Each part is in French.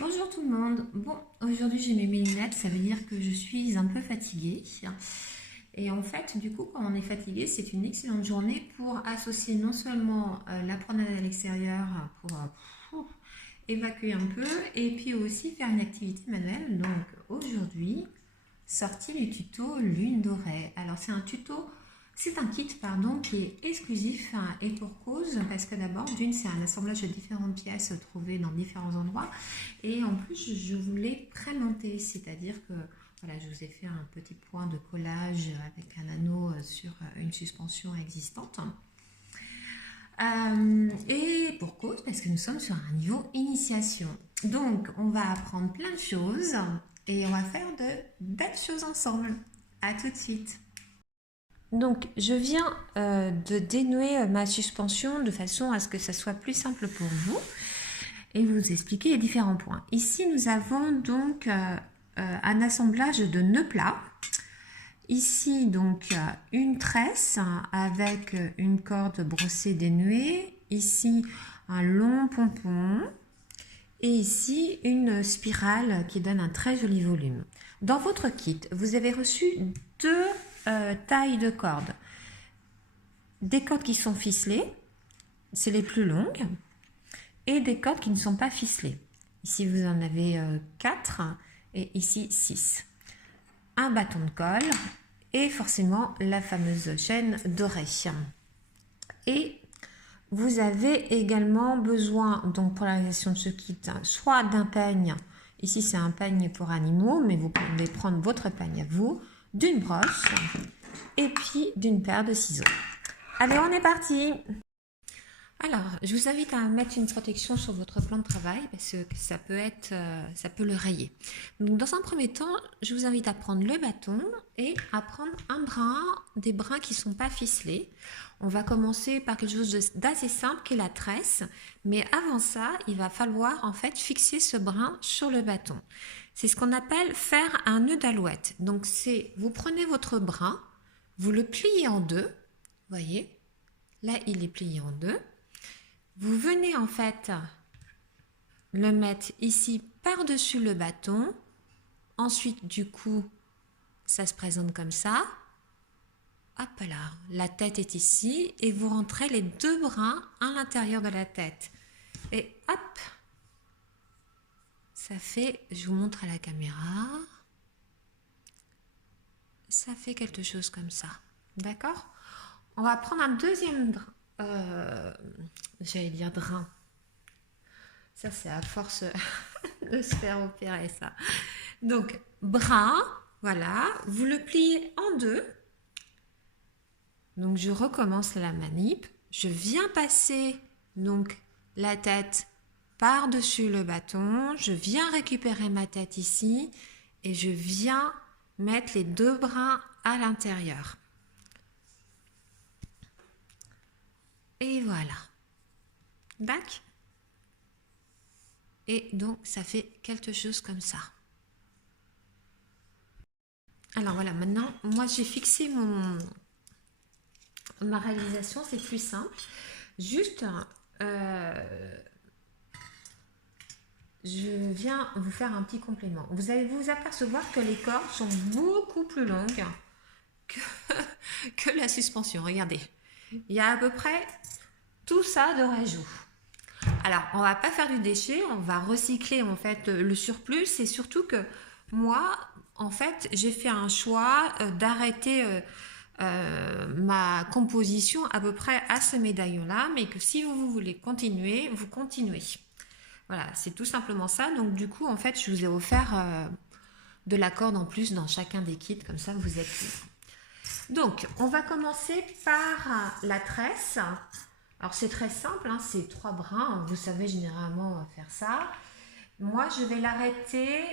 Bonjour tout le monde. Bon, aujourd'hui j'ai mis mes lunettes, ça veut dire que je suis un peu fatiguée. Et en fait, du coup, quand on est fatigué, c'est une excellente journée pour associer non seulement la promenade à l'extérieur pour évacuer un peu, et puis aussi faire une activité manuelle. Donc aujourd'hui, sortie du tuto Lune dorée. Alors c'est un kit pardon qui est exclusif et pour cause parce que d'abord d'une c'est un assemblage de différentes pièces trouvées dans différents endroits et en plus je voulais prémonter, c'est-à-dire que voilà, je vous ai fait un petit point de collage avec un anneau sur une suspension existante. Et pour cause, parce que nous sommes sur un niveau initiation. Donc, on va apprendre plein de choses et on va faire de belles choses ensemble. À tout de suite. Donc, je viens de dénouer ma suspension de façon à ce que ça soit plus simple pour vous et vous expliquer les différents points. Ici, nous avons donc un assemblage de nœuds plats. Ici, donc, une tresse avec une corde brossée dénouée. Ici, un long pompon. Et ici, une spirale qui donne un très joli volume. Dans votre kit, vous avez reçu deux tailles de cordes. Des cordes qui sont ficelées, c'est les plus longues, et des cordes qui ne sont pas ficelées. Ici, vous en avez 4 et ici 6. Un bâton de colle et forcément la fameuse chaîne dorée. Et vous avez également besoin, donc pour la réalisation de ce kit, soit d'un peigne, ici c'est un peigne pour animaux, mais vous pouvez prendre votre peigne à vous, d'une brosse et puis d'une paire de ciseaux. Allez, on est parti! Alors, je vous invite à mettre une protection sur votre plan de travail parce que ça peut le rayer. Donc, dans un premier temps, je vous invite à prendre le bâton et à prendre des brins qui ne sont pas ficelés. On va commencer par quelque chose d'assez simple qui est la tresse, mais avant ça, il va falloir en fait fixer ce brin sur le bâton. C'est ce qu'on appelle faire un nœud d'alouette. Donc, vous prenez votre brin, vous le pliez en deux, voyez, là il est plié en deux. Vous venez en fait le mettre ici par-dessus le bâton. Ensuite, du coup, ça se présente comme ça. Hop là, la tête est ici et vous rentrez les deux brins à l'intérieur de la tête. Et hop, ça fait, je vous montre à la caméra, ça fait quelque chose comme ça. D'accord? On va prendre un deuxième j'allais dire drain. Ça, c'est à force de se faire opérer, ça. Donc, bras, voilà, vous le pliez en deux. Donc, je recommence la manip. Je viens passer donc la tête par-dessus le bâton. Je viens récupérer ma tête ici et je viens mettre les deux brins à l'intérieur. Et voilà. D'accord? Et donc, ça fait quelque chose comme ça. Alors voilà, maintenant, moi j'ai fixé ma réalisation, c'est plus simple. Juste, je viens vous faire un petit complément. Vous allez vous apercevoir que les cordes sont beaucoup plus longues que la suspension. Regardez, il y a à peu près tout ça de rajout. Alors, on va pas faire du déchet, on va recycler en fait le surplus. C'est surtout que moi, en fait, j'ai fait un choix d'arrêter ma composition à peu près à ce médaillon-là, mais que si vous voulez continuer, vous continuez. Voilà, c'est tout simplement ça. Donc du coup, en fait, je vous ai offert de la corde en plus dans chacun des kits, comme ça vous êtes libre. Donc, on va commencer par la tresse. Alors c'est très simple, hein, c'est 3 brins, vous savez généralement on va faire ça. Moi je vais l'arrêter,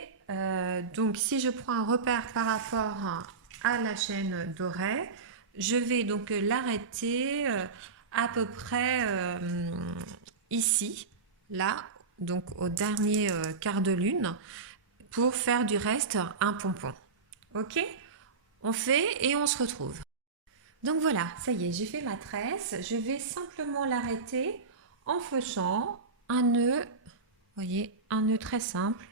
donc si je prends un repère par rapport à la chaîne dorée, je vais donc l'arrêter à peu près ici, là, donc au dernier quart de lune, pour faire du reste un pompon. Ok? On fait et on se retrouve. Donc voilà, ça y est, j'ai fait ma tresse. Je vais simplement l'arrêter en faisant un nœud voyez, un nœud très simple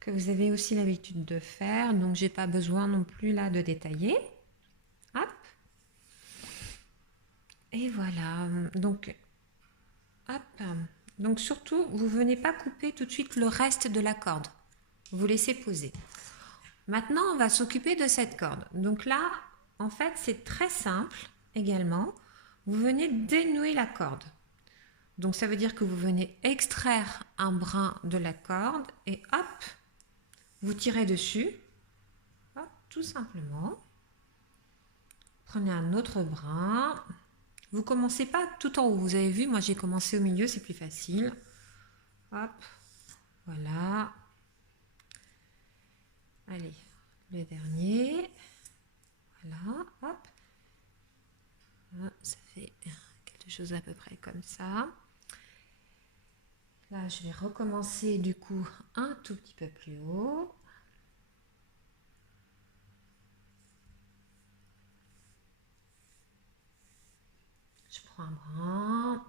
que vous avez aussi l'habitude de faire. Donc, j'ai pas besoin non plus là de détailler. Hop. Et voilà. Donc, hop. Donc, surtout, vous ne venez pas couper tout de suite le reste de la corde. Vous laissez poser. Maintenant, on va s'occuper de cette corde. Donc là, en fait, c'est très simple également. Vous venez dénouer la corde. Donc ça veut dire que vous venez extraire un brin de la corde et hop, vous tirez dessus. Hop, tout simplement. Prenez un autre brin. Vous commencez pas tout en haut. Vous avez vu, moi j'ai commencé au milieu, c'est plus facile. Hop, voilà. Allez, le dernier. Voilà, hop. Ça fait quelque chose à peu près comme ça. Là, je vais recommencer du coup un tout petit peu plus haut. Je prends un brin.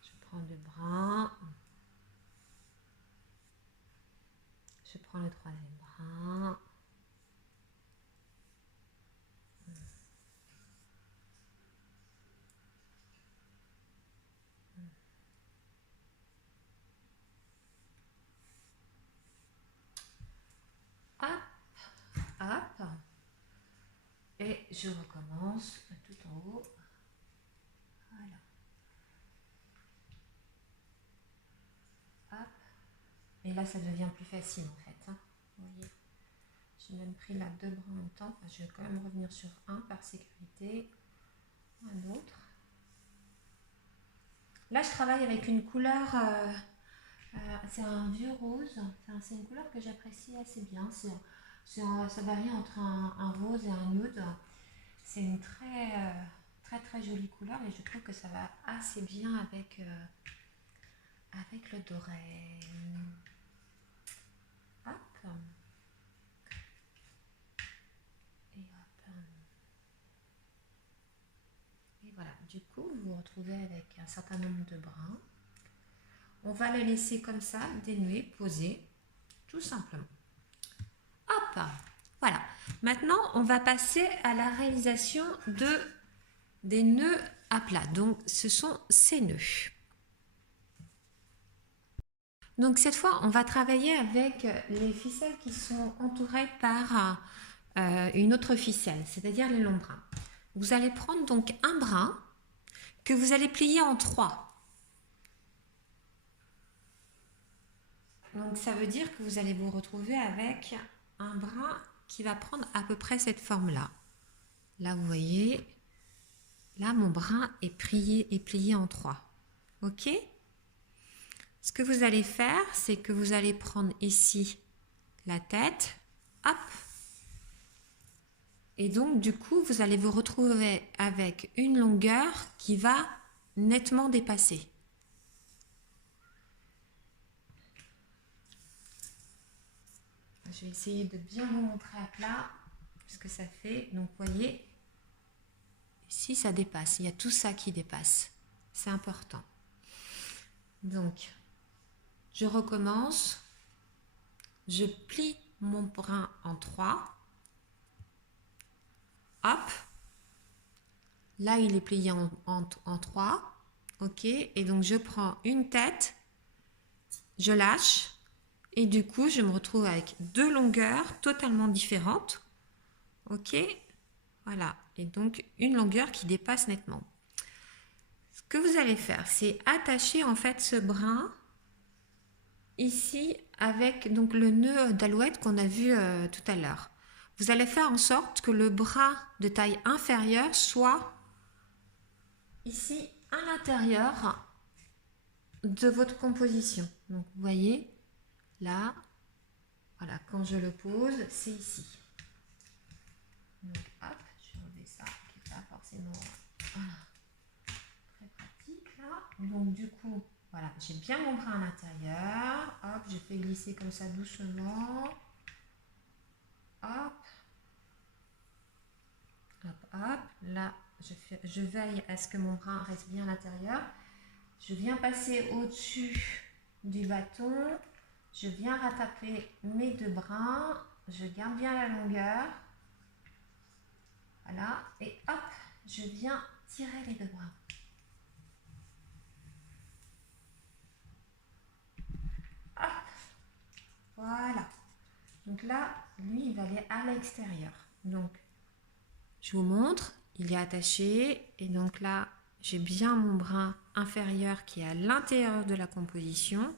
Je prends deux brins. Je prends le troisième brin. Hop, hop. Et je recommence tout en haut. Voilà. Hop. Et là, ça devient plus facile en fait. Hein. Vous voyez, j'ai même pris là deux brins en même temps. Enfin, je vais quand même revenir sur un par sécurité. Un autre. Là, je travaille avec une couleur, c'est un vieux rose. Enfin, c'est une couleur que j'apprécie assez bien. Ça varie entre un rose et un nude. C'est une très jolie couleur et je trouve que ça va assez bien avec, avec le doré. Hop. Et hop. Et voilà, du coup, vous vous retrouvez avec un certain nombre de brins. On va les laisser comme ça, dénouer, poser, tout simplement. Hop, voilà. Maintenant, on va passer à la réalisation des nœuds à plat. Donc, ce sont ces nœuds. Donc, cette fois, on va travailler avec les ficelles qui sont entourées par une autre ficelle, c'est-à-dire les longs brins. Vous allez prendre donc un brin que vous allez plier en 3. Donc ça veut dire que vous allez vous retrouver avec un brin qui va prendre à peu près cette forme-là. Là, vous voyez, là, mon brin est plié en 3. OK? Ce que vous allez faire, c'est que vous allez prendre ici la tête. Hop! Et donc, du coup, vous allez vous retrouver avec une longueur qui va nettement dépasser. Je vais essayer de bien vous montrer à plat ce que ça fait. Donc, vous voyez, ici, ça dépasse. Il y a tout ça qui dépasse. C'est important. Donc, je recommence. Je plie mon brin en 3. Hop. Là, il est plié en 3. OK. Et donc, je prends une tête. Je lâche. Et du coup, je me retrouve avec deux longueurs totalement différentes. OK. Voilà. Et donc, une longueur qui dépasse nettement. Ce que vous allez faire, c'est attacher en fait ce brin ici avec donc le nœud d'alouette qu'on a vu tout à l'heure. Vous allez faire en sorte que le brin de taille inférieure soit ici à l'intérieur de votre composition. Donc vous voyez, là, voilà, quand je le pose, c'est ici. Donc hop, je vais enlever ça, qui n'est pas forcément très pratique là. Donc du coup, voilà, j'ai bien mon brin à l'intérieur. Hop, je fais glisser comme ça doucement. Hop. Hop, hop. Là, je veille à ce que mon brin reste bien à l'intérieur. Je viens passer au-dessus du bâton. Je viens rattraper mes deux brins. Je garde bien la longueur. Voilà. Et hop, je viens tirer les deux brins. Hop. Voilà. Donc là, lui, il va aller à l'extérieur. Donc, je vous montre. Il est attaché. Et donc là, j'ai bien mon brin inférieur qui est à l'intérieur de la composition.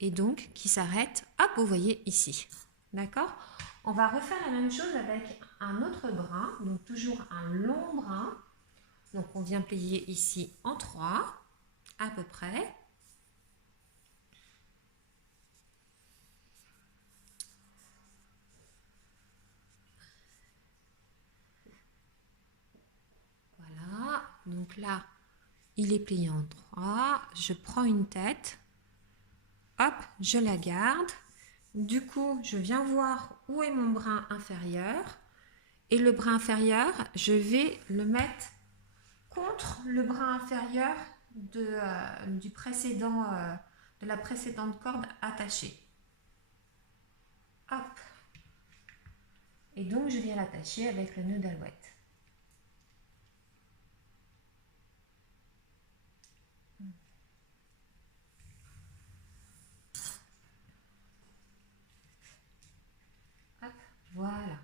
Et donc, qui s'arrête, hop, vous voyez ici. D'accord? On va refaire la même chose avec un autre brin. Donc, toujours un long brin. Donc, on vient plier ici en 3, à peu près. Voilà. Donc là, il est plié en 3. Je prends une tête. Hop, je la garde. Du coup, je viens voir où est mon brin inférieur. Et le brin inférieur, je vais le mettre contre le brin inférieur de la précédente corde attachée. Hop. Et donc, je viens l'attacher avec le nœud d'alouette. Hop, voilà.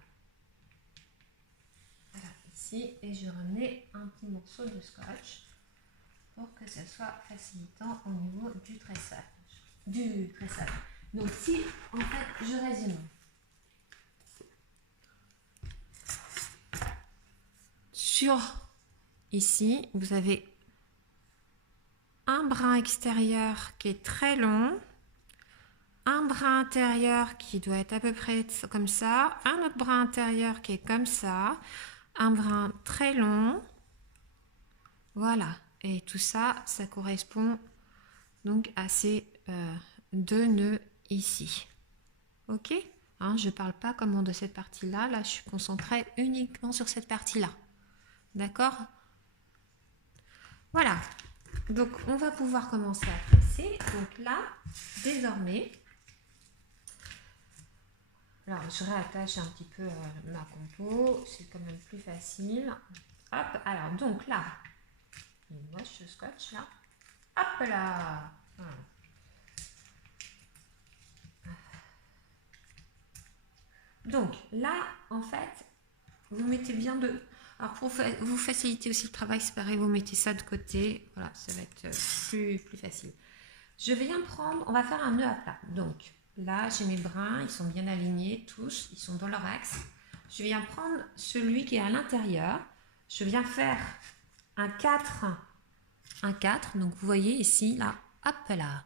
Voilà, ici. Et je remets un petit morceau de scotch pour que ça soit facilitant au niveau du tressage. Donc, si, en fait, je résume. Sur ici, vous avez un brin extérieur qui est très long, un brin intérieur qui doit être à peu près comme ça, un autre brin intérieur qui est comme ça, un brin très long, voilà. Et tout ça, ça correspond donc à ces deux nœuds ici. Ok, hein, je ne parle pas comment de cette partie-là, là je suis concentrée uniquement sur cette partie-là. D'accord? Voilà. Donc, on va pouvoir commencer à tresser. Donc là, désormais, alors je réattache un petit peu ma compo, c'est quand même plus facile. Hop, alors donc là, moi je scotch là. Hop là. Voilà. Donc là, en fait, vous mettez bien de... Alors pour vous faciliter aussi le travail, c'est pareil, vous mettez ça de côté. Voilà, ça va être plus facile. Je viens prendre, on va faire un nœud à plat. Donc là, j'ai mes brins, ils sont bien alignés, tous, ils sont dans leur axe. Je viens prendre celui qui est à l'intérieur. Je viens faire un 4. Donc vous voyez ici, là, hop là.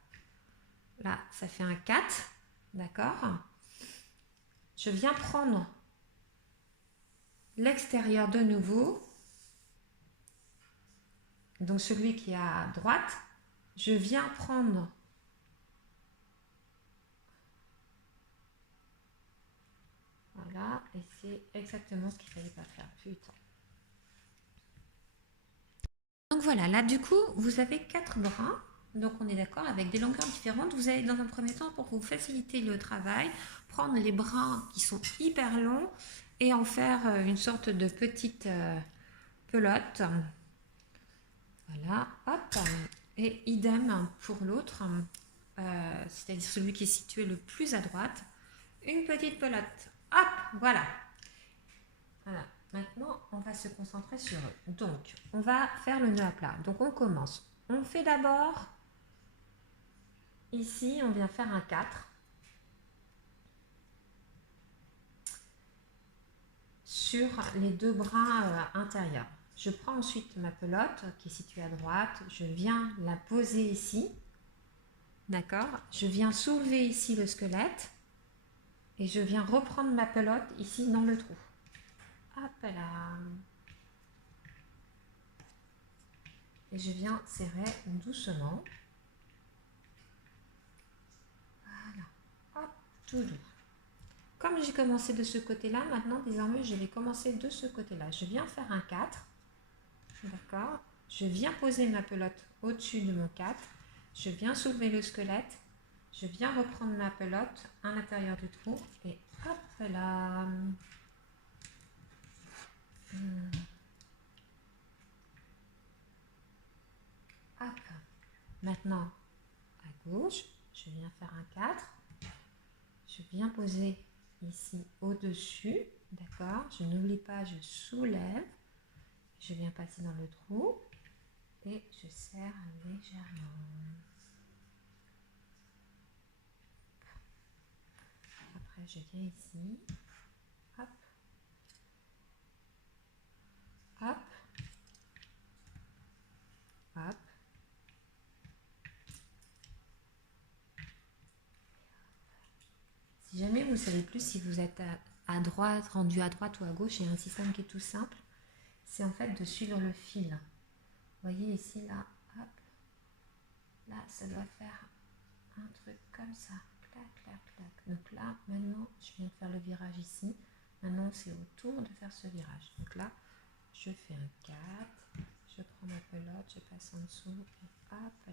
Là, ça fait un 4, d'accord? Je viens prendre l'extérieur de nouveau. Donc celui qui est à droite, je viens prendre voilà, et c'est exactement ce qu'il ne fallait pas faire. Putain. Donc voilà, là du coup, vous avez 4 brins. Donc on est d'accord, avec des longueurs différentes. Vous allez dans un premier temps, pour vous faciliter le travail, prendre les brins qui sont hyper longs et en faire une sorte de petite pelote. Voilà, hop. Et idem pour l'autre, c'est-à-dire celui qui est situé le plus à droite. Une petite pelote. Hop, voilà. Voilà. Maintenant, on va se concentrer sur eux. Donc, on va faire le nœud à plat. Donc, on commence. On fait d'abord, ici, on vient faire un 4. Sur les deux brins intérieurs. Je prends ensuite ma pelote qui est située à droite. Je viens la poser ici. D'accord? Je viens soulever ici le squelette. Et je viens reprendre ma pelote ici dans le trou. Hop là. Et je viens serrer doucement. Voilà. Hop, tout doux. Comme j'ai commencé de ce côté-là, maintenant, désormais, je vais commencer de ce côté-là. Je viens faire un 4. D'accord. je viens poser ma pelote au-dessus de mon 4, je viens soulever le squelette, je viens reprendre ma pelote à l'intérieur du trou et hop là. Hop. Maintenant, à gauche, je viens faire un 4. Je viens poser ici au-dessus, d'accord? Je n'oublie pas, je soulève. Je viens passer dans le trou et je serre légèrement. Après, je viens ici. Hop. Hop. Hop. Si jamais vous ne savez plus si vous êtes à droite, rendu à droite ou à gauche, il y a un système qui est tout simple. C'est en fait de suivre le fil. Vous voyez ici, là, hop. Là, ça doit faire un truc comme ça. Clac, clac, clac. Donc là, maintenant, je viens de faire le virage ici. Maintenant, c'est au tour de faire ce virage. Donc là, je fais un 4. Je prends ma pelote, je passe en dessous. Et hop là.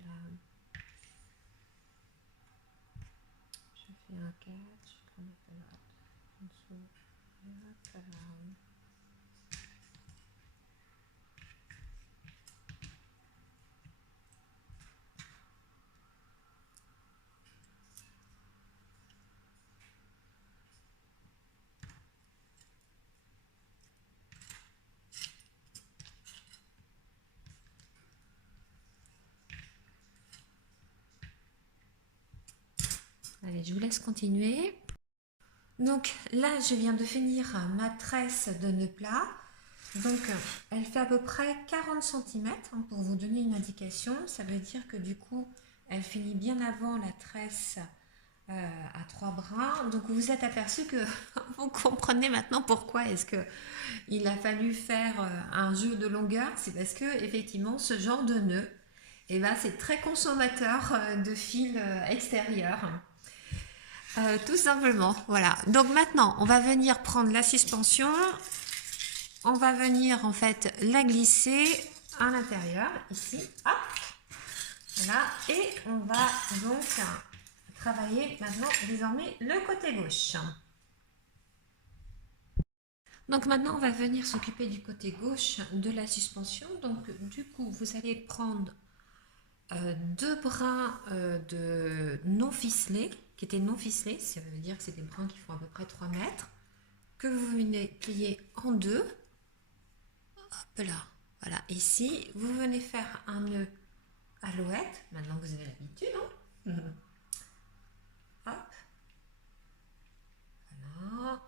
Je fais un 4. Je prends ma pelote en dessous. Et hop là. Allez, je vous laisse continuer. Donc là, je viens de finir ma tresse de nœud plat. Donc, elle fait à peu près 40 cm, pour vous donner une indication. Ça veut dire que du coup, elle finit bien avant la tresse à 3 brins. Donc, vous vous êtes aperçu que vous comprenez maintenant pourquoi est-ce qu'il a fallu faire un jeu de longueur. C'est parce que effectivement, ce genre de nœud, eh ben, c'est très consommateur de fil extérieur. Tout simplement, voilà. Donc maintenant, on va venir prendre la suspension. On va venir en fait la glisser à l'intérieur, ici. Hop. Voilà. Et on va donc travailler maintenant désormais le côté gauche. Donc maintenant, on va venir s'occuper du côté gauche de la suspension. Donc du coup, vous allez prendre deux brins de non ficelés, qui étaient non ficelés, ça veut dire que c'est des brins qui font à peu près 3 mètres, que vous venez plier en deux. Hop là, voilà, ici, vous venez faire un nœud alouette, maintenant que vous avez l'habitude, hein. Hop, voilà.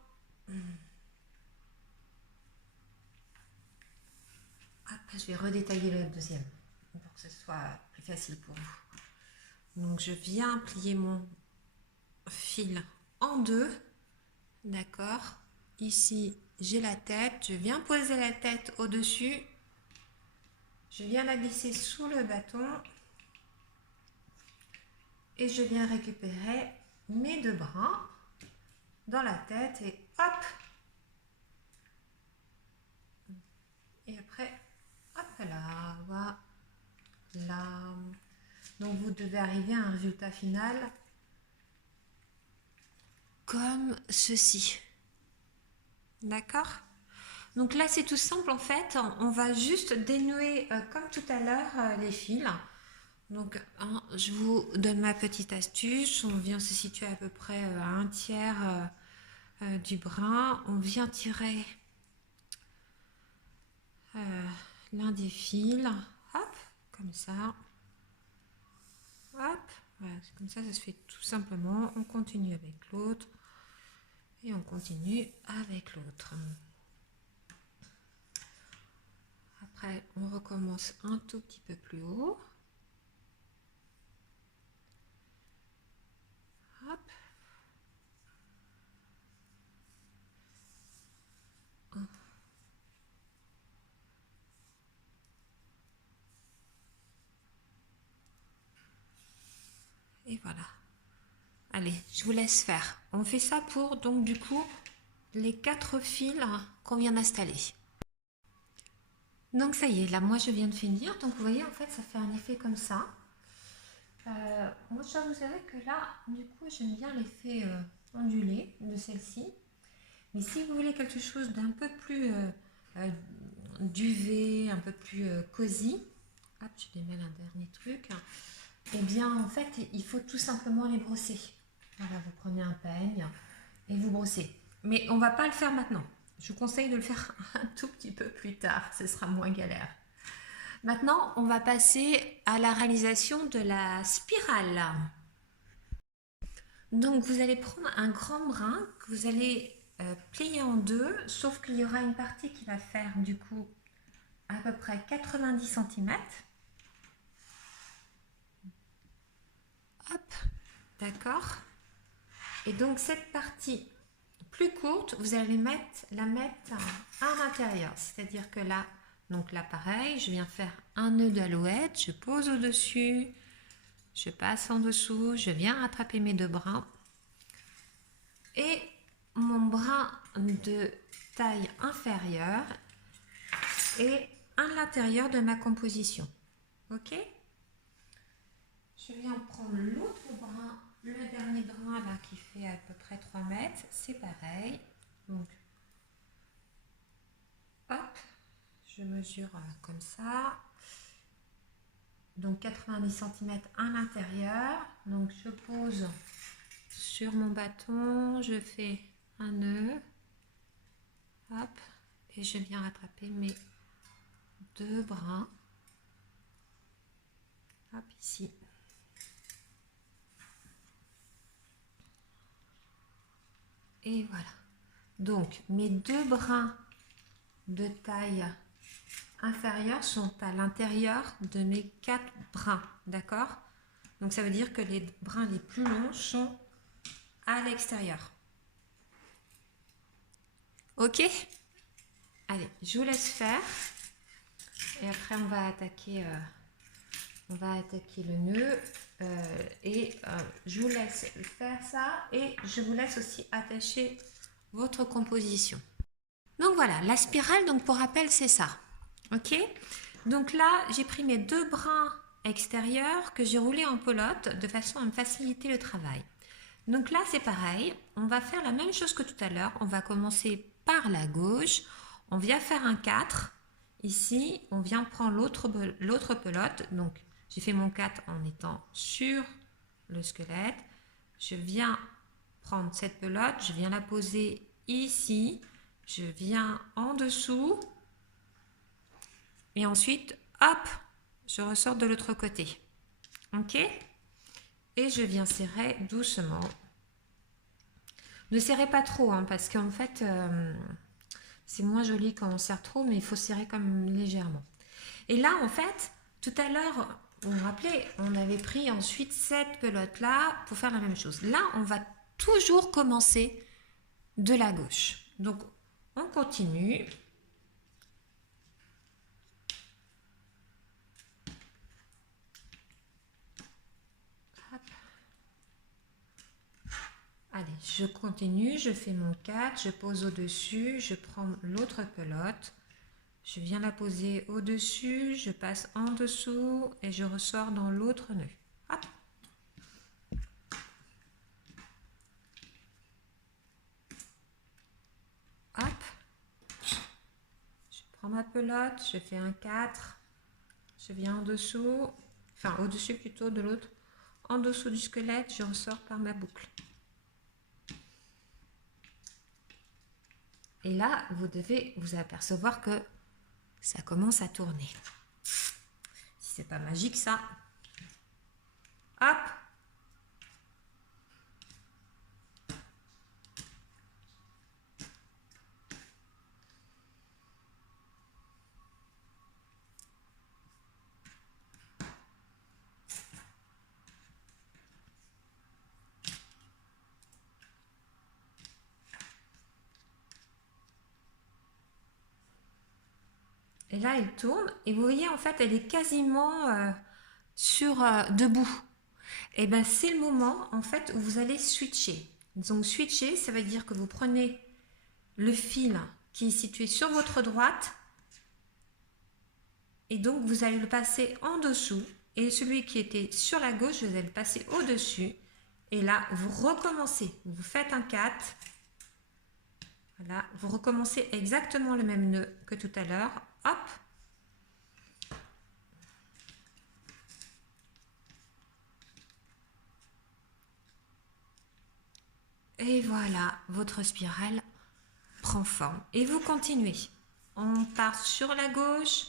Hop, je vais redétailler le deuxième, pour que ce soit plus facile pour vous. Donc je viens plier mon fil en deux, d'accord. Ici, j'ai la tête, je viens poser la tête au-dessus, je viens la glisser sous le bâton et je viens récupérer mes deux bras dans la tête et hop. Et après, hop là, voilà. Donc vous devez arriver à un résultat final comme ceci. D'accord? Donc là, c'est tout simple en fait. On va juste dénouer comme tout à l'heure les fils. Donc, je vous donne ma petite astuce. On vient se situer à peu près à un tiers du brin. On vient tirer l'un des fils. Hop, comme ça. Hop, voilà, comme ça se fait tout simplement. On continue avec l'autre. Et on continue avec l'autre. Après, on recommence un tout petit peu plus haut. Hop. Et voilà. Allez, je vous laisse faire. On fait ça pour, donc du coup, les 4 fils qu'on vient d'installer. Donc ça y est, là moi je viens de finir. Donc vous voyez en fait ça fait un effet comme ça. Moi je dois vous savez que là du coup j'aime bien l'effet ondulé de celle-ci. Mais si vous voulez quelque chose d'un peu plus duvet, un peu plus cosy, hop je démêle un dernier truc. Et bien en fait il faut tout simplement les brosser. Voilà, vous prenez un peigne et vous brossez. Mais on ne va pas le faire maintenant. Je vous conseille de le faire un tout petit peu plus tard, ce sera moins galère. Maintenant, on va passer à la réalisation de la spirale. Donc, vous allez prendre un grand brin que vous allez plier en deux, sauf qu'il y aura une partie qui va faire du coup à peu près 90 cm. Hop, d'accord. Et donc, cette partie plus courte, vous allez la mettre à l'intérieur. C'est-à-dire que là, donc là pareil, je viens faire un nœud d'alouette, je pose au-dessus, je passe en dessous, je viens rattraper mes deux brins. Et mon brin de taille inférieure est à l'intérieur de ma composition. Ok? Je viens prendre l'autre brin, le dernier brin là qui fait à peu près 3 mètres, c'est pareil. Donc, hop, je mesure comme ça. Donc 90 cm à l'intérieur. Donc je pose sur mon bâton, je fais un nœud. Hop, et je viens rattraper mes deux brins. Hop, ici. Et voilà. Donc mes deux brins de taille inférieure sont à l'intérieur de mes 4 brins, d'accord? Donc ça veut dire que les brins les plus longs sont à l'extérieur. Ok? Allez, je vous laisse faire. Et après on va attaquer le nœud. Je vous laisse faire ça et je vous laisse aussi attacher votre composition. Donc voilà, la spirale, donc pour rappel, c'est ça. Ok? Donc là, j'ai pris mes deux brins extérieurs que j'ai roulés en pelote de façon à me faciliter le travail. Donc là, c'est pareil. On va faire la même chose que tout à l'heure. On va commencer par la gauche. On vient faire un 4. Ici, on vient prendre l'autre pelote. Donc, j'ai fait mon 4 en étant sur le squelette. Je viens prendre cette pelote. Je viens la poser ici. Je viens en dessous. Et ensuite, hop, je ressors de l'autre côté. Ok? Et je viens serrer doucement. Ne serrez pas trop, hein, parce qu'en fait, c'est moins joli quand on serre trop, mais il faut serrer comme légèrement. Et là, en fait, tout à l'heure, vous vous rappelez, on avait pris ensuite cette pelote-là pour faire la même chose. Là, on va toujours commencer de la gauche. Donc, on continue. Allez, je continue, je fais mon 4, je pose au-dessus, je prends l'autre pelote, je viens la poser au-dessus, je passe en dessous et je ressors dans l'autre nœud. Hop. Hop. Je prends ma pelote, je fais un 4, je viens en dessous, enfin au-dessus plutôt de l'autre, en dessous du squelette, je ressors par ma boucle. Et là, vous devez vous apercevoir que ça commence à tourner. Si c'est pas magique ça. Hop. Et là, elle tourne. Et vous voyez, en fait, elle est quasiment debout. Et bien, c'est le moment, en fait, où vous allez switcher. Donc, switcher, ça veut dire que vous prenez le fil qui est situé sur votre droite Et donc, vous allez le passer en dessous. Et celui qui était sur la gauche, vous allez le passer au-dessus. Et là, vous recommencez. Vous faites un 4. Voilà. Vous recommencez exactement le même nœud que tout à l'heure. Hop. Et voilà, votre spirale prend forme. Et vous continuez. On part sur la gauche.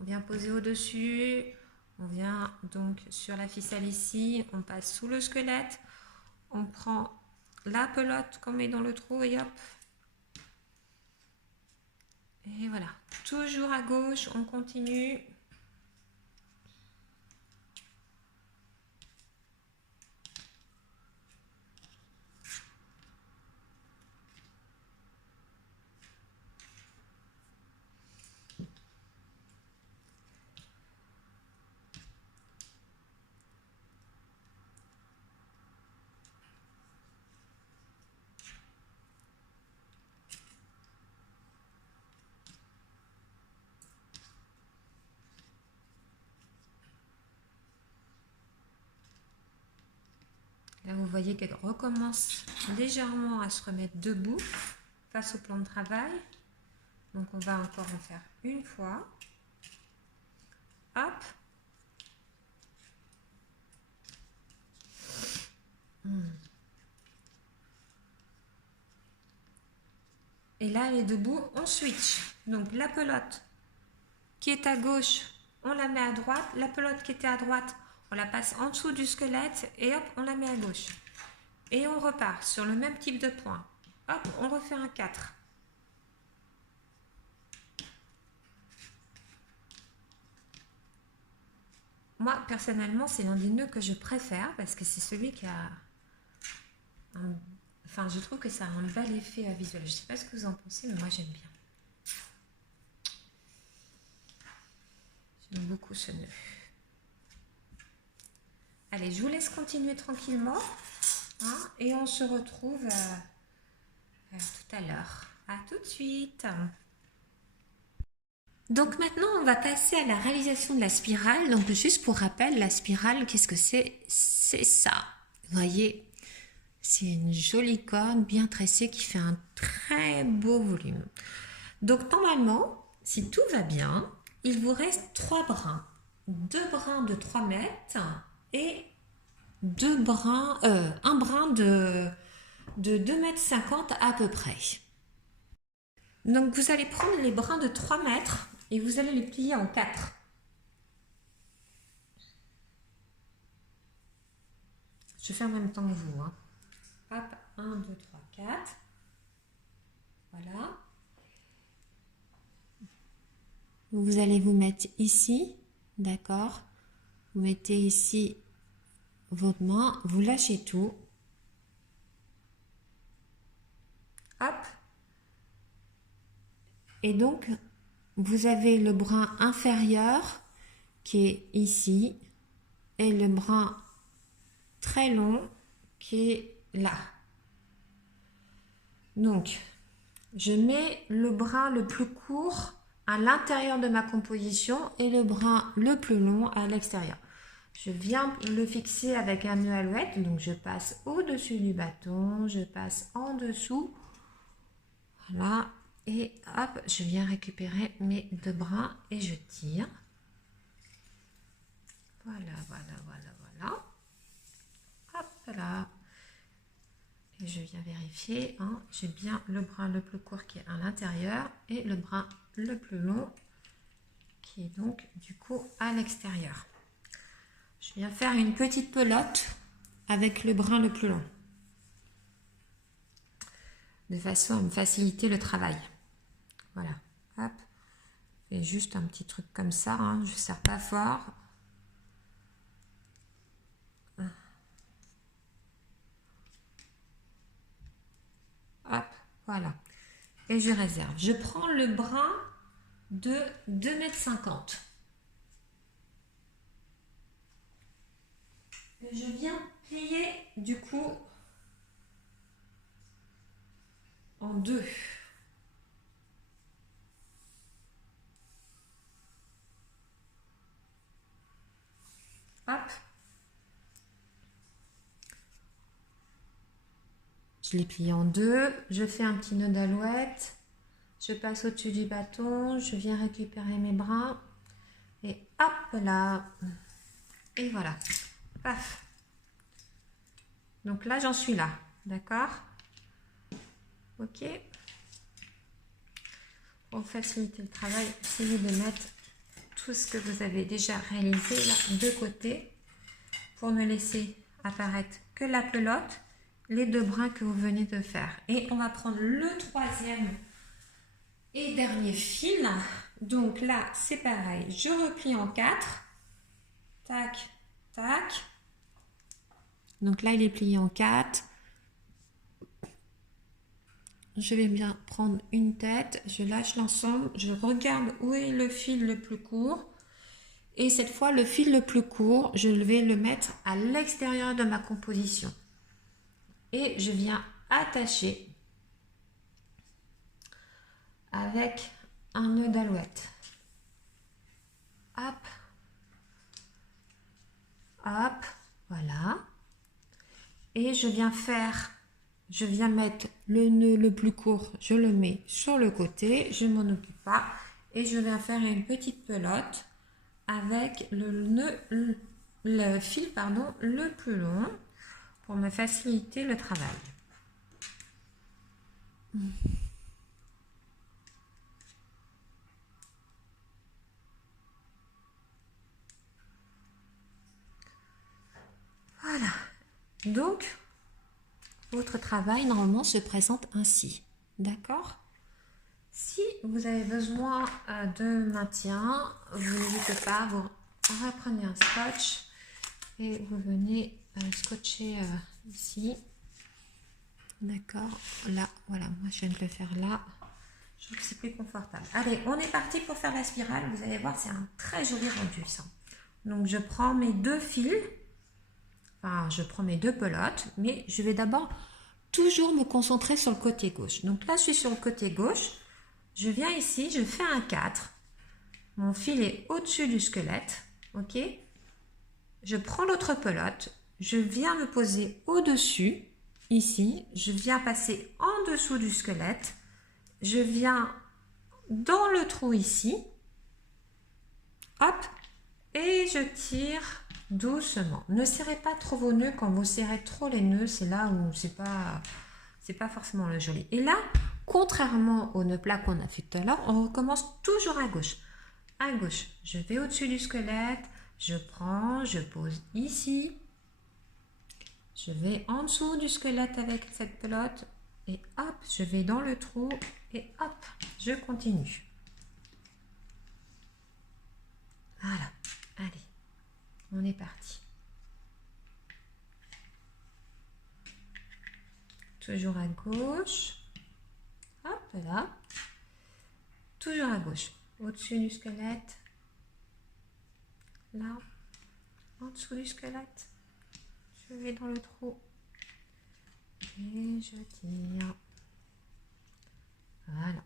On vient poser au-dessus. On vient donc sur la ficelle ici. On passe sous le squelette. On prend la pelote qu'on met dans le trou et hop. Et voilà. Toujours à gauche, on continue. Là, vous voyez qu'elle recommence légèrement à se remettre debout face au plan de travail. Donc, on va encore en faire une fois. Hop. Et là, elle est debout, on switch. Donc, la pelote qui est à gauche, on la met à droite. La pelote qui était à droite, on la passe en dessous du squelette et hop, on la met à gauche. Et on repart sur le même type de point. Hop, on refait un 4. Moi, personnellement, c'est l'un des nœuds que je préfère parce que c'est celui qui a... Enfin, je trouve que ça a un bel effet visuel. Je ne sais pas ce que vous en pensez, mais moi, j'aime bien. J'aime beaucoup ce nœud. Allez, je vous laisse continuer tranquillement. Hein, et on se retrouve tout à l'heure. À tout de suite. Donc maintenant, on va passer à la réalisation de la spirale. Donc juste pour rappel, la spirale, qu'est-ce que c'est? C'est ça. Vous voyez, c'est une jolie corde bien tressée qui fait un très beau volume. Donc normalement, si tout va bien, il vous reste 3 brins. 2 brins de 3 mètres et un brin de 2,50 m à peu près. Donc vous allez prendre les brins de 3 mètres et vous allez les plier en 4. Je fais en même temps que vous. Hein. Hop, 1, 2, 3, 4. Voilà. Vous allez vous mettre ici, d'accord? Vous mettez ici votre main, vous lâchez tout. Hop. Et donc, vous avez le brin inférieur qui est ici et le brin très long qui est là. Donc, je mets le brin le plus court à l'intérieur de ma composition et le brin le plus long à l'extérieur. Je viens le fixer avec un nœud alouette, donc je passe au-dessus du bâton, je passe en dessous, voilà, et hop, je viens récupérer mes 2 brins et je tire. Voilà, voilà, voilà, voilà. Hop là. Et je viens vérifier, hein, j'ai bien le brin le plus court qui est à l'intérieur et le brin le plus long qui est donc du coup à l'extérieur. Je viens faire une petite pelote avec le brin le plus long, de façon à me faciliter le travail. Voilà, hop, et juste un petit truc comme ça, hein, je ne serre pas fort. Hop, voilà. Et je réserve. Je prends le brin de 2,50 m. Et je viens plier du coup en 2. Hop. Je les plie en deux. Je fais un petit nœud d'alouette. Je passe au-dessus du bâton. Je viens récupérer mes brins. Et hop là. Et voilà. Paf. Donc là, j'en suis là. D'accord? Ok. Pour faciliter le travail, essayez de mettre tout ce que vous avez déjà réalisé là de côté pour ne laisser apparaître que la pelote, les deux brins que vous venez de faire. Et on va prendre le troisième et dernier fil. Donc là, c'est pareil. Je replie en 4. Tac, tac. Donc là, il est plié en 4. Je vais bien prendre une tête, je lâche l'ensemble, je regarde où est le fil le plus court. Et cette fois, le fil le plus court, je vais le mettre à l'extérieur de ma composition. Et je viens attacher avec un nœud d'alouette. Hop, hop, voilà. Et je viens mettre le nœud le plus court, je le mets sur le côté, je m'en occupe pas. Et je viens faire une petite pelote avec le fil le plus long pour me faciliter le travail. Voilà. Donc, votre travail normalement se présente ainsi. D'accord? Si vous avez besoin de maintien, vous n'hésitez pas, vous reprenez un scotch et vous venez scotcher ici. D'accord? Là, voilà, moi je viens de le faire là. Je trouve que c'est plus confortable. Allez, on est parti pour faire la spirale. Vous allez voir, c'est un très joli rendu ça. Donc je prends mes deux fils, enfin je prends mes deux pelotes, mais je vais d'abord toujours me concentrer sur le côté gauche. Donc là, je suis sur le côté gauche. Je viens ici, je fais un 4. Mon fil est au-dessus du squelette. Ok? Je prends l'autre pelote. Je viens me poser au-dessus. Ici, je viens passer en dessous du squelette. Je viens dans le trou ici. Hop. Et je tire doucement. Ne serrez pas trop vos nœuds. Quand vous serrez trop les nœuds, c'est là où c'est pas forcément le joli. Et là, contrairement au nœud plat qu'on a fait tout à l'heure, on recommence toujours à gauche. À gauche, je vais au-dessus du squelette, je prends, je pose ici. Je vais en dessous du squelette avec cette pelote et hop, je vais dans le trou et hop, je continue. Voilà, allez, on est parti. Toujours à gauche. Hop là. Toujours à gauche. Au-dessus du squelette. Là. En dessous du squelette. Je vais dans le trou. Et je tire. Voilà.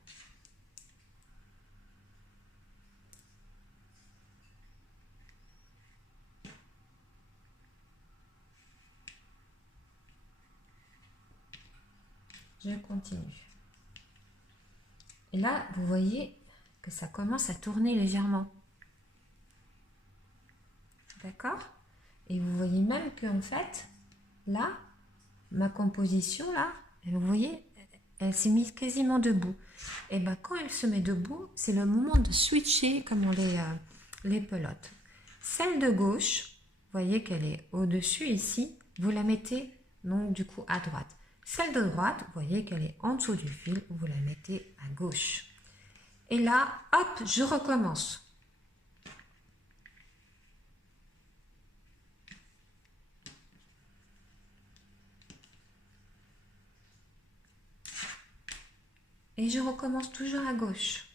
Je continue. Et là, vous voyez que ça commence à tourner légèrement. D'accord? Et vous voyez même qu'en fait, là, ma composition, là, vous voyez, elle s'est mise quasiment debout. Et bien, quand elle se met debout, c'est le moment de switcher comme on les pelotes. Celle de gauche, vous voyez qu'elle est au-dessus ici, vous la mettez donc du coup à droite. Celle de droite, vous voyez qu'elle est en dessous du fil, vous la mettez à gauche. Et là, hop, je recommence. Et je recommence toujours à gauche.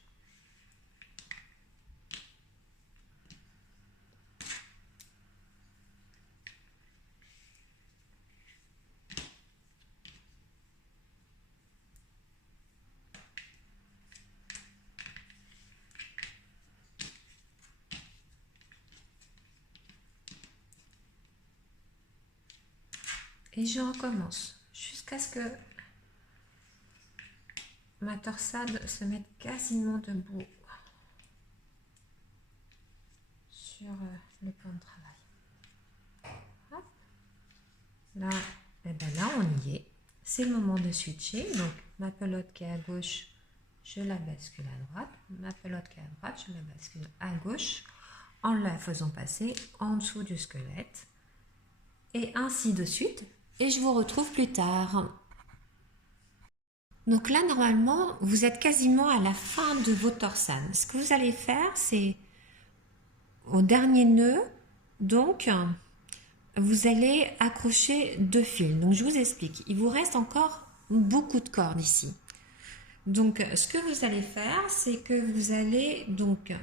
Et je recommence jusqu'à ce que ma torsade se mette quasiment debout sur le plan de travail. Hop. Là, et ben là, on y est. C'est le moment de switcher. Donc, ma pelote qui est à gauche, je la bascule à droite. Ma pelote qui est à droite, je la bascule à gauche en la faisant passer en dessous du squelette. Et ainsi de suite. Et je vous retrouve plus tard. Donc là, normalement, vous êtes quasiment à la fin de vos torsanes. Ce que vous allez faire, c'est au dernier nœud, donc, vous allez accrocher 2 fils. Donc, je vous explique. Il vous reste encore beaucoup de cordes ici. Donc, ce que vous allez faire, c'est que vous allez donc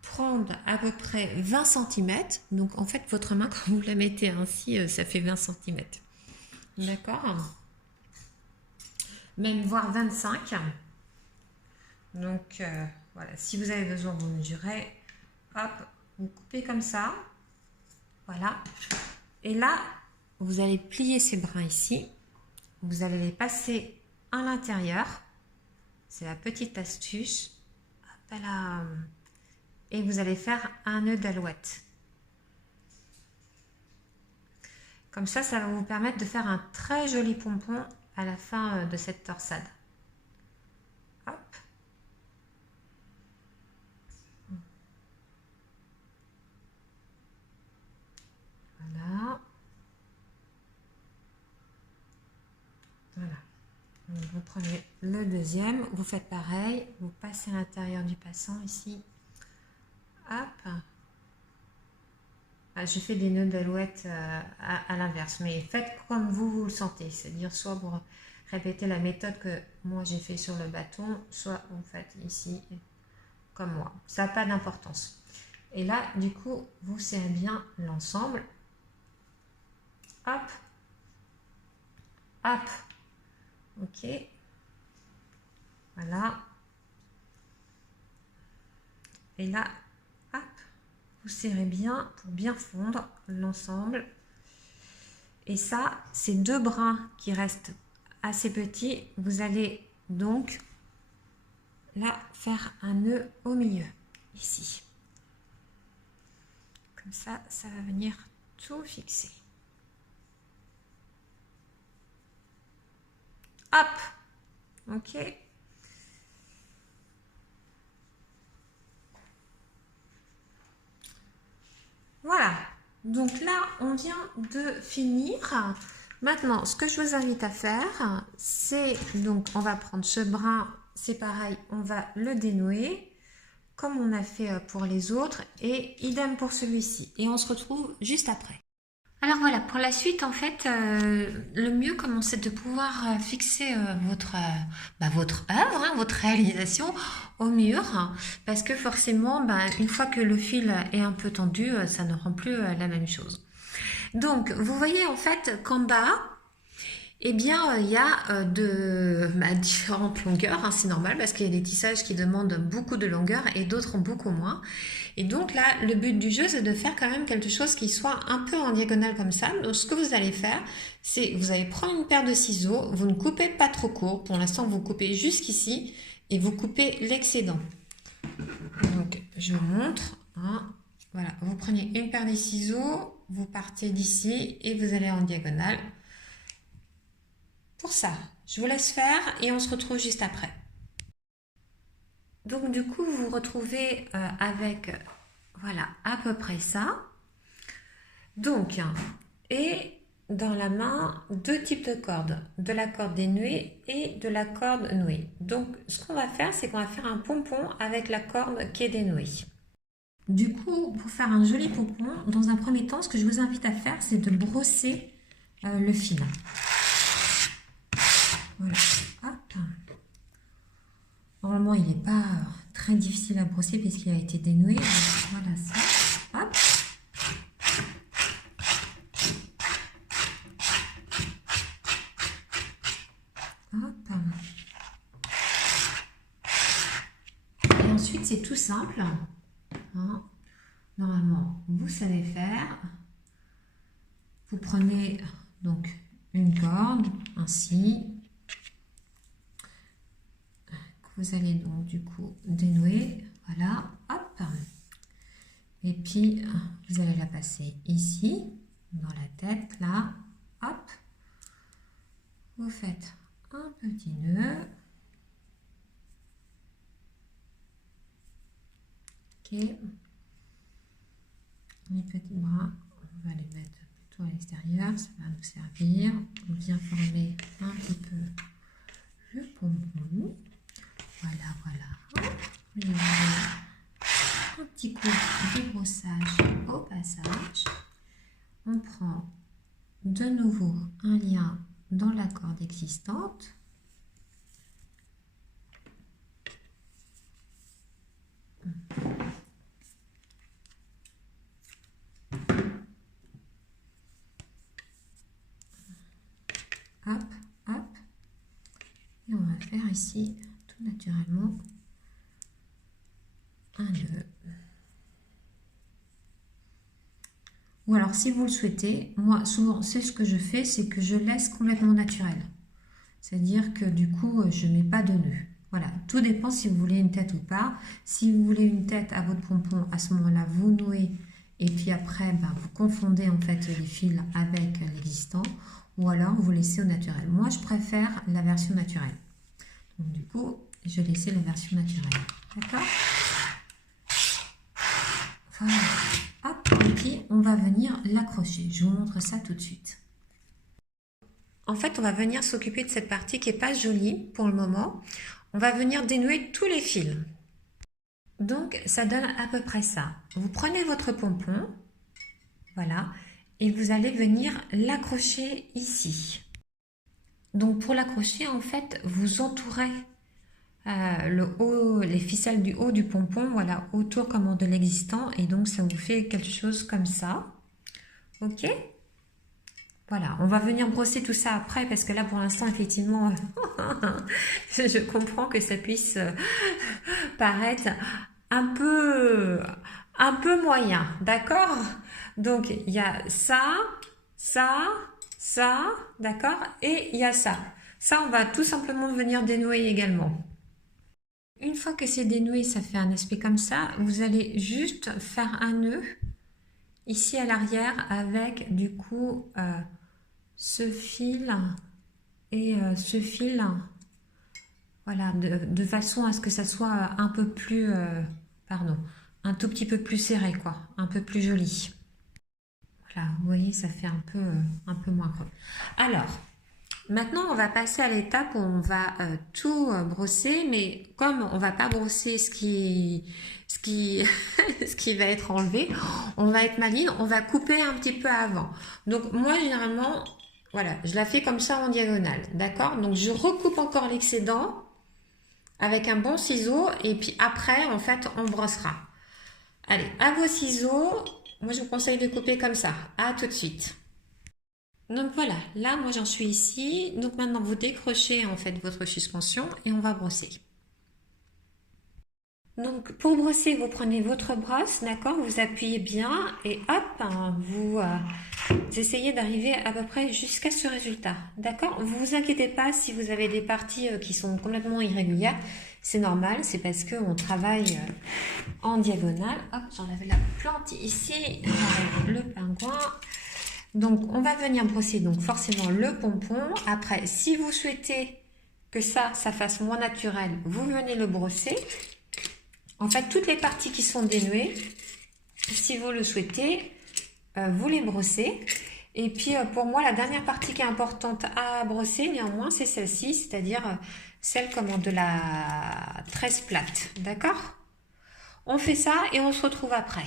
prendre à peu près 20 cm. Donc, en fait, votre main, quand vous la mettez ainsi, ça fait 20 cm. D'accord ? Même voire 25. Donc, voilà. Si vous avez besoin, vous mesurez. Hop, vous coupez comme ça. Voilà. Et là, vous allez plier ces brins ici. Vous allez les passer à l'intérieur. C'est la petite astuce. Hop là. Et vous allez faire un nœud d'alouette. Comme ça, ça va vous permettre de faire un très joli pompon à la fin de cette torsade. Hop. Voilà. Voilà. Donc, vous prenez le deuxième, vous faites pareil, vous passez à l'intérieur du passant ici. Hop. Je fais des nœuds d'alouette à l'inverse, mais faites comme vous le sentez, c'est-à-dire soit vous répétez la méthode que moi j'ai fait sur le bâton, soit vous faites ici comme moi, ça n'a pas d'importance. Et là, du coup, vous serrez bien l'ensemble. Hop, hop, ok, voilà. Et là, hop, vous serrez bien pour bien fondre l'ensemble. Et ça, ces 2 brins qui restent assez petits, vous allez donc là faire un nœud au milieu, ici. Comme ça, ça va venir tout fixer. Hop, ok. Voilà, donc là, on vient de finir. Maintenant, ce que je vous invite à faire, c'est donc, on va prendre ce brin, c'est pareil, on va le dénouer, comme on a fait pour les autres, et idem pour celui-ci. Et on se retrouve juste après. Alors voilà, pour la suite, en fait, le mieux, c'est de pouvoir fixer votre œuvre, hein, votre réalisation au mur, hein, parce que forcément, une fois que le fil est un peu tendu, ça ne rend plus la même chose. Donc, vous voyez en fait qu'en bas, eh bien, il y a différentes longueurs, hein, c'est normal parce qu'il y a des tissages qui demandent beaucoup de longueur et d'autres ont beaucoup moins. Et donc là, le but du jeu, c'est de faire quand même quelque chose qui soit un peu en diagonale comme ça. Donc ce que vous allez faire, c'est vous allez prendre une paire de ciseaux, vous ne coupez pas trop court. Pour l'instant, vous coupez jusqu'ici et vous coupez l'excédent. Donc je vous montre. Hein, voilà, vous prenez une paire de ciseaux, vous partez d'ici et vous allez en diagonale. Pour ça, je vous laisse faire et on se retrouve juste après. Donc du coup, vous vous retrouvez avec, voilà, à peu près ça. Donc, et dans la main, 2 types de cordes, de la corde dénouée et de la corde nouée. Donc, ce qu'on va faire, c'est qu'on va faire un pompon avec la corde qui est dénouée. Du coup, pour faire un joli pompon, dans un premier temps, ce que je vous invite à faire, c'est de brosser le fil. Voilà. Hop. Normalement, il n'est pas très difficile à brosser puisqu'il a été dénoué. Donc, voilà ça. Hop. Hop. Et ensuite, c'est tout simple. Hein. Normalement, vous savez faire. Vous prenez donc une corde, ainsi. Vous allez donc du coup dénouer, voilà, hop. Et puis, vous allez la passer ici, dans la tête, là, hop. Vous faites un petit nœud. Ok. Les petits bras, on va les mettre plutôt à l'extérieur, ça va nous servir. On vient former un petit peu le pompon. Voilà, voilà. Vous avez un petit coup de brossage au passage. On prend de nouveau un lien dans la corde existante. Hop, hop. Et on va faire ici, tout naturellement, un nœud. Ou alors, si vous le souhaitez, moi, souvent, c'est ce que je fais, c'est que je laisse complètement naturel. C'est-à-dire que du coup, je ne mets pas de nœud. Voilà, tout dépend si vous voulez une tête ou pas. Si vous voulez une tête à votre pompon, à ce moment-là, vous nouez et puis après, vous confondez en fait les fils avec l'existant ou alors vous laissez au naturel. Moi, je préfère la version naturelle. Donc du coup, je vais laisser la version naturelle. D'accord? Voilà. Hop, et puis on va venir l'accrocher. Je vous montre ça tout de suite. En fait, on va venir s'occuper de cette partie qui n'est pas jolie pour le moment. On va venir dénouer tous les fils. Donc, ça donne à peu près ça. Vous prenez votre pompon, voilà, et vous allez venir l'accrocher ici. Donc, pour l'accrocher, en fait, vous entourez le haut, les ficelles du haut du pompon, voilà, autour comme de l'existant, et donc ça vous fait quelque chose comme ça. Ok? Voilà, on va venir brosser tout ça après parce que là pour l'instant effectivement je comprends que ça puisse paraître un peu moyen, d'accord? Donc il y a ça, d'accord? Et il y a ça. Ça on va tout simplement venir dénouer également. Une fois que c'est dénoué, ça fait un aspect comme ça, vous allez juste faire un nœud ici à l'arrière avec du coup ce fil et ce fil, voilà, de façon à ce que ça soit un peu plus, un tout petit peu plus serré, quoi, un peu plus joli. Voilà, vous voyez, ça fait un peu moins creux. Alors, maintenant, on va passer à l'étape où on va tout brosser, mais comme on va pas brosser ce qui va être enlevé, on va être maligne, on va couper un petit peu avant. Donc moi, généralement, voilà, je la fais comme ça en diagonale, d'accord? Donc je recoupe encore l'excédent avec un bon ciseau et puis après, en fait, on brossera. Allez, à vos ciseaux, moi je vous conseille de couper comme ça. À tout de suite. Donc voilà, là moi j'en suis ici. Donc maintenant vous décrochez en fait votre suspension et on va brosser. Donc pour brosser, vous prenez votre brosse, d'accord, vous appuyez bien et hop, vous essayez d'arriver à peu près jusqu'à ce résultat, d'accord. Vous vous inquiétez pas si vous avez des parties qui sont complètement irrégulières, c'est normal, c'est parce qu'on travaille en diagonale. Hop, j'enlève la plante ici, j'enlève le pingouin. Donc on va venir brosser donc forcément le pompon. Après, si vous souhaitez que ça fasse moins naturel, vous venez le brosser. En fait, toutes les parties qui sont dénouées, si vous le souhaitez, vous les brossez. Et puis, pour moi, la dernière partie qui est importante à brosser, néanmoins, c'est celle-ci, c'est-à-dire celle de la tresse plate. D'accord? On fait ça et on se retrouve après.